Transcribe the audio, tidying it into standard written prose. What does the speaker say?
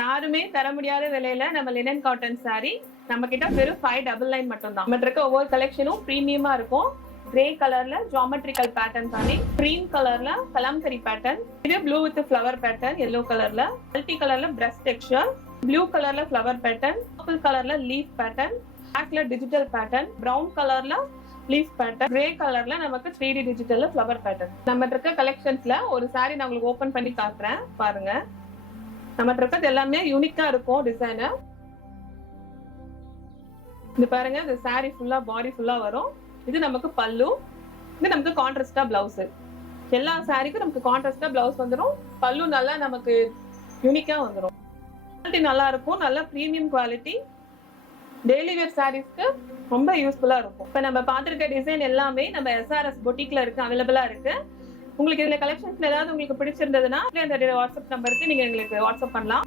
யாருமே தர முடியாத விலையில நம்ம லினன் காட்டன் சாரி நம்ம கிட்ட வெறும் 599 மட்டும் தான். நம்ம இருக்க ஒவ்வொரு கலெக்ஷனும் பிரீமியமா இருக்கும். கிரே கலர்ல ஜியோமெட்ரிக்கல் பேட்டர்ன் தானே, கிரீம் கலர்ல கலம்கரி பேட்டர்ன், இது blue with flower pattern, yellow கலர்ல மல்டி கலர்ல பிரஷ் டெக்ஸ்சர், ப்ளூ கலர்ல ஃப்ளவர் பேட்டர்ன், பர்பிள் கலர்ல லீஃப் பேட்டர்ன், பிளாக்ல டிஜிட்டல் பேட்டர்ன், பிரவுன் கலர்ல லீஃப் பேட்டர்ன், கிரே கலர்ல நமக்கு 3D டிஜிட்டல்ல ஃப்ளவர் பேட்டர்ன். நம்ம இருக்க கலெக்ஷன்ஸ்ல ஒரு சாரி நான் உங்களுக்கு ஓபன் பண்ணி காட்டுறேன் பாருங்க. நம்ம இருக்கிறது எல்லாமே யூனிக்கா இருக்கும் டிசைன். இது பாருங்க, இந்த சாரி ஃபுல்லா பாடி ஃபுல்லா வரும். இது நமக்கு பல்லு, இது நமக்கு கான்ட்ராஸ்டா பிளவுஸ். எல்லா சாரிக்கும் நமக்கு கான்ட்ராஸ்டா பிளவுஸ் வந்துடும். பல்லு நல்லா நமக்கு யூனிக்கா வந்துடும். குவாலிட்டி நல்லா இருக்கும், நல்ல பிரீமியம் குவாலிட்டி. டெய்லி வேர் சாரீஸ்க்கு ரொம்ப யூஸ்ஃபுல்லா இருக்கும். இப்ப நம்ம பார்த்திருக்க டிசைன் எல்லாமே நம்ம SRS பொட்டிக்ல இருக்கு, அவைலபிளா இருக்கு. உங்களுக்கு இதுல கலெக்ஷன்ஸ்ல ஏதாவது உங்களுக்கு பிடிச்சிருந்ததுன்னா இந்த வாட்ஸ்அப் நம்பருக்கு நீங்க எங்களுக்கு வாட்ஸ்அப் பண்ணலாம்.